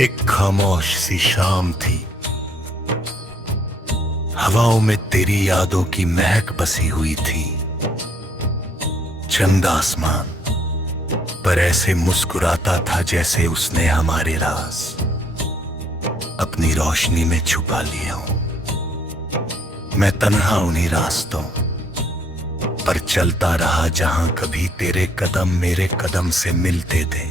एक खामोश सी शाम थी, हवाओं में तेरी यादों की महक बसी हुई थी। चंद आसमान पर ऐसे मुस्कुराता था जैसे उसने हमारे राज अपनी रोशनी में छुपा लिए हों। मैं तन्हा उन्हीं रास्तों पर चलता रहा जहां कभी तेरे कदम मेरे कदम से मिलते थे।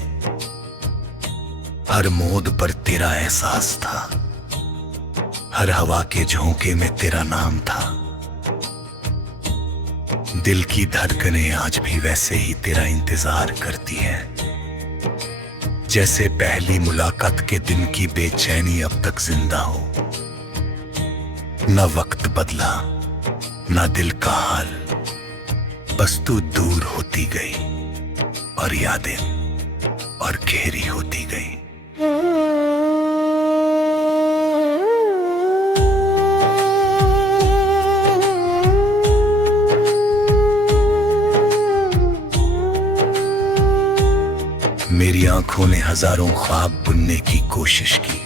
हर मोड़ पर तेरा एहसास था, हर हवा के झोंके में तेरा नाम था। दिल की धड़कनें आज भी वैसे ही तेरा इंतजार करती हैं, जैसे पहली मुलाकात के दिन की बेचैनी अब तक जिंदा हो। न वक्त बदला न दिल का हाल, बस तू दूर होती गई और यादें और गहरी होती गई। मेरी आंखों ने हजारों ख्वाब बुनने की कोशिश की,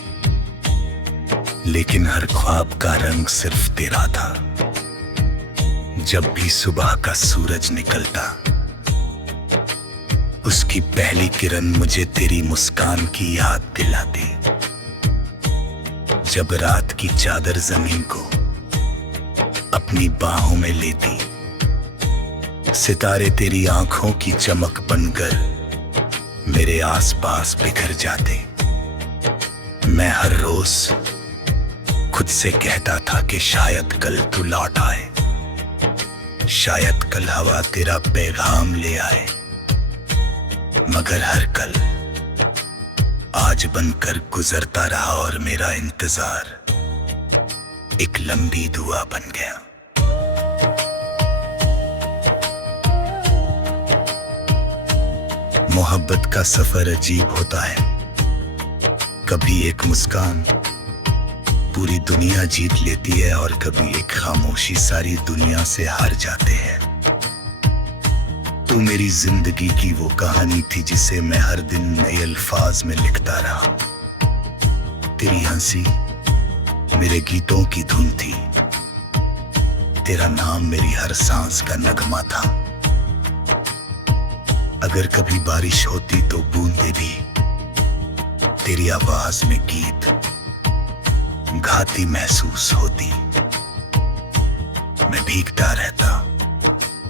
लेकिन हर ख्वाब का रंग सिर्फ तेरा था। जब भी सुबह का सूरज निकलता, उसकी पहली किरण मुझे तेरी मुस्कान की याद दिलाती। जब रात की चादर जमीन को अपनी बाहों में लेती, सितारे तेरी आंखों की चमक बनकर मेरे आसपास बिखर जाते। मैं हर रोज खुद से कहता था कि शायद कल तू लौट आए, शायद कल हवा तेरा पैगाम ले आए। मगर हर कल आज बनकर गुजरता रहा और मेरा इंतजार एक लंबी दुआ बन गया। मोहब्बत का सफर अजीब होता है, कभी एक मुस्कान पूरी दुनिया जीत लेती है और कभी एक खामोशी सारी दुनिया से हार जाते हैं। तू मेरी जिंदगी की वो कहानी थी जिसे मैं हर दिन नए अल्फाज में लिखता रहा। तेरी हंसी मेरे गीतों की धुन थी, तेरा नाम मेरी हर सांस का नगमा था। अगर कभी बारिश होती तो बूंदे भी तेरी आवाज में गीत गाती महसूस होती। मैं भीगता रहता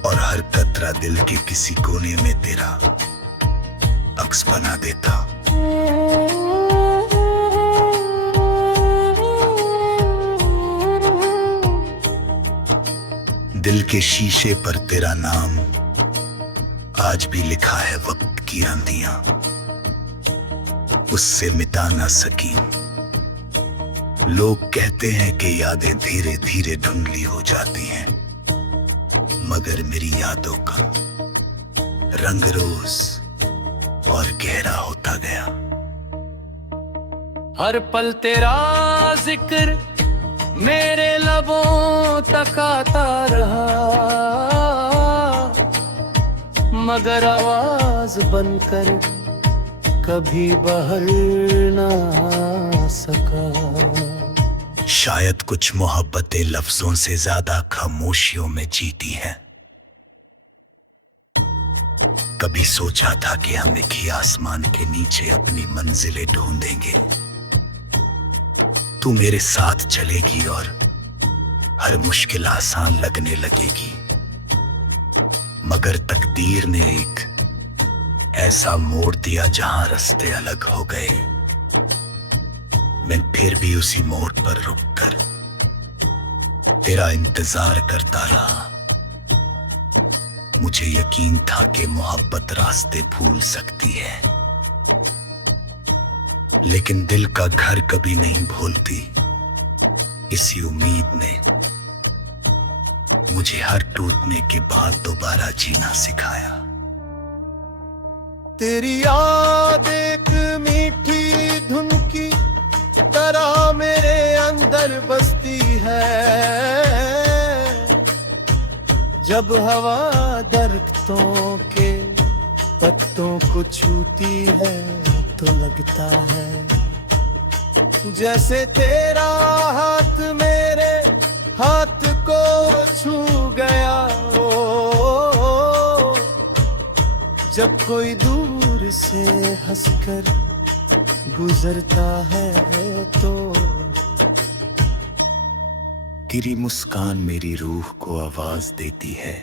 और हर कतरा दिल के किसी कोने में तेरा अक्स बना देता। दिल के शीशे पर तेरा नाम आज भी लिखा है वक्त की आंधियां उससे मिटा ना सकी। लोग कहते हैं कि यादें धीरे धीरे धुंधली हो जाती हैं, मगर मेरी यादों का रंग रोज और गहरा होता गया। हर पल तेरा जिक्र मेरे लबों तक आता रहा, मगर आवाज बनकर कभी बाहर ना आ सका। शायद कुछ मोहब्बतें लफ्जों से ज्यादा खामोशियों में जीती हैं। कभी सोचा था कि हम एक ही आसमान के नीचे अपनी मंजिलें ढूंढेंगे। तू मेरे साथ चलेगी और हर मुश्किल आसान लगने लगेगी। मगर तकदीर ने एक ऐसा मोड़ दिया जहां रास्ते अलग हो गए। मैं फिर भी उसी मोड़ पर रुककर तेरा इंतजार करता रहा। मुझे यकीन था कि मोहब्बत रास्ते भूल सकती है, लेकिन दिल का घर कभी नहीं भूलती। इसी उम्मीद ने मुझे हर टूटने के बाद दोबारा जीना सिखाया। तेरी याद एक मीठी धुन की तरह मेरे अंदर बसती है। जब हवा दरख्तों के पत्तों को छूती है तो लगता है जैसे तेरा हाथ मेरे हाथ को छू गया। ओ, जब कोई दूर से हंसकर गुजरता है तो तेरी मुस्कान मेरी रूह को आवाज देती है।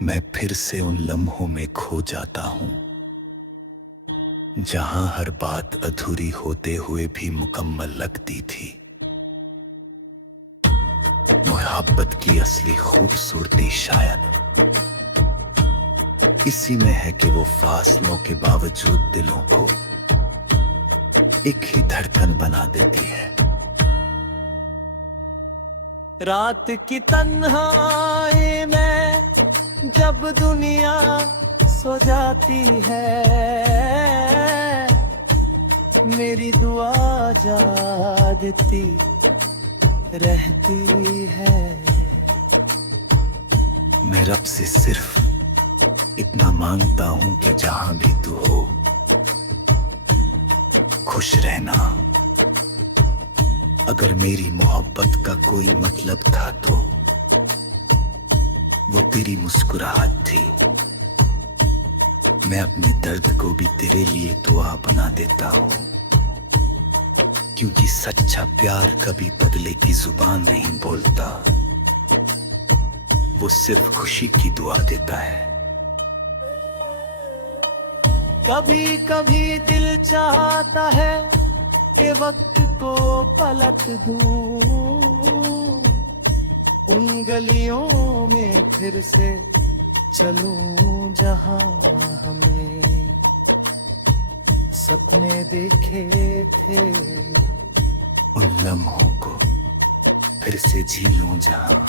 मैं फिर से उन लम्हों में खो जाता हूं जहां हर बात अधूरी होते हुए भी मुकम्मल लगती थी। मोहब्बत की असली खूबसूरती शायद इसी में है कि वो फासलों के बावजूद दिलों को एक ही धड़कन बना देती है। रात की तन्हाई में जब दुनिया सो जाती है, मेरी दुआ जागती रहती है। मैं रब से सिर्फ इतना मांगता हूं कि जहां भी तू हो खुश रहना। अगर मेरी मोहब्बत का कोई मतलब था तो वो तेरी मुस्कुराहट थी। मैं अपने दर्द को भी तेरे लिए दुआ बना देता हूं, क्योंकि सच्चा प्यार कभी बदले की जुबान नहीं बोलता, वो सिर्फ खुशी की दुआ देता है। कभी कभी दिल चाहता है कि वक्त को पलट दूं, उन गलियों में फिर से चलूं जहां हमें सपने देखे थे। उन लम्हों को फिर से जी लूं जहां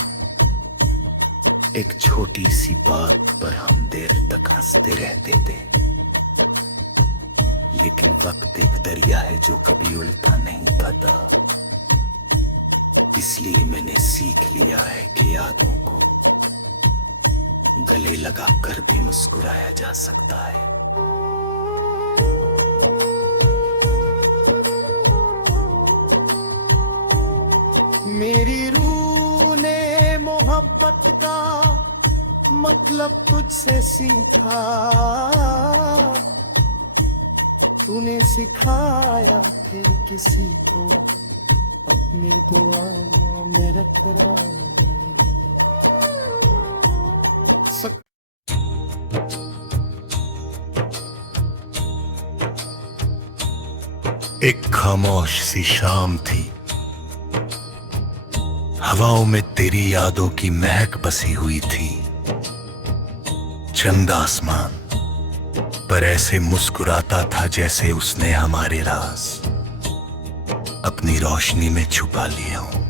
एक छोटी सी बात पर हम देर तक हंसते रहते थे। लेकिन वक्त एक दरिया है जो कभी उल्टा नहीं खाता, इसलिए मैंने सीख लिया है कि यादों को गले लगाकर भी मुस्कुराया जा सकता है। मेरी रूह ने मोहब्बत का मतलब तुझसे सीखा, तूने सिखाया फिर किसी को अपनी दुआओं में रखना। एक खामोश सी शाम थी, हवाओं में तेरी यादों की महक बसी हुई थी। चंद आसमान पर ऐसे मुस्कुराता था जैसे उसने हमारे राज अपनी रोशनी में छुपा लिए हों।